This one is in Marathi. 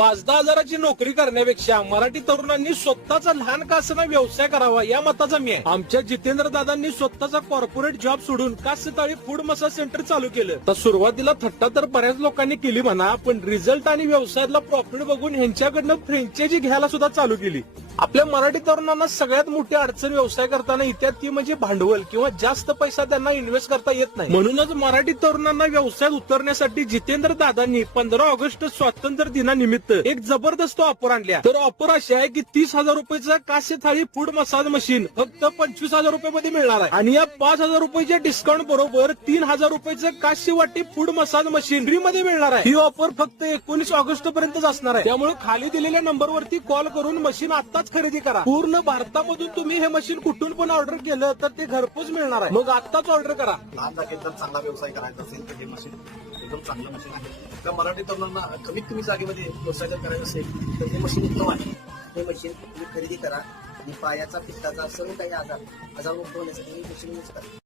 5-10 हजाराची नोकरी करण्यापेक्षा मराठी तरुणांनी स्वतःचा लहान का असना व्यवसाय करावा या मताचा मी आहे. आमच्या जितेंद्र दादांनी स्वतःचा कॉर्पोरेट जॉब सोडून कासताळी फूड मसाज सेंटर चालू केलं. तर सुरुवातीला थट्टा तर बऱ्याच लोकांनी केली म्हणा, पण रिझल्ट आणि व्यवसायातला प्रॉफिट बघून ह्यांच्याकडनं फ्रँचायझी घ्यायला सुद्धा चालू केली. आपल्या मराठी तरुणांना सगळ्यात मोठी अडचण व्यवसाय करताना येतात ती म्हणजे भांडवल किंवा जास्त पैसा त्यांना इन्व्हेस्ट करता येत नाही. म्हणूनच मराठी तरुणांना व्यवसायात उतरण्यासाठी जितेंद्र दादांनी 15 ऑगस्ट स्वातंत्र्य दिनानिमित्त एक जबरदस्त ऑफर आणल्या. तर ऑफर अशी आहे की 30,000 रुपयाचं कास्य थाळी फूड मसाज मशीन फक्त 25,000 रुपयामध्ये मिळणार आहे आणि या 5,000 रुपयाच्या डिस्काउंट बरोबर 3,000 रुपयाचं कास्य वाटी फूड मसाज मशीन फ्री मध्ये मिळणार आहे. ही ऑफर फक्त 19 ऑगस्ट पर्यंतच असणार आहे. त्यामुळे खाली दिलेल्या नंबरवरती कॉल करून मशीन आताच खरेदी करा. पूर्ण भारतामधून तुम्ही हे मशीन कुठून पण ऑर्डर केलं तर ते घरपोच मिळणार आहे. मग आताच ऑर्डर करा. लहान जागेत चांगला व्यवसाय करायचा असेल तर हे मशीन एकदम चांगलं मशीन आहे. त्या मराठी तरुणांना कमीत कमी जागेमध्ये व्यवसाय जर करायचा असेल तर हे मशीन उत्तम आहे. हे मशीन तुम्ही खरेदी करा आणि पायाचा पित्ताचा सर्व काही आजार मुक्त होण्यासाठी हे मशीन यूज करा.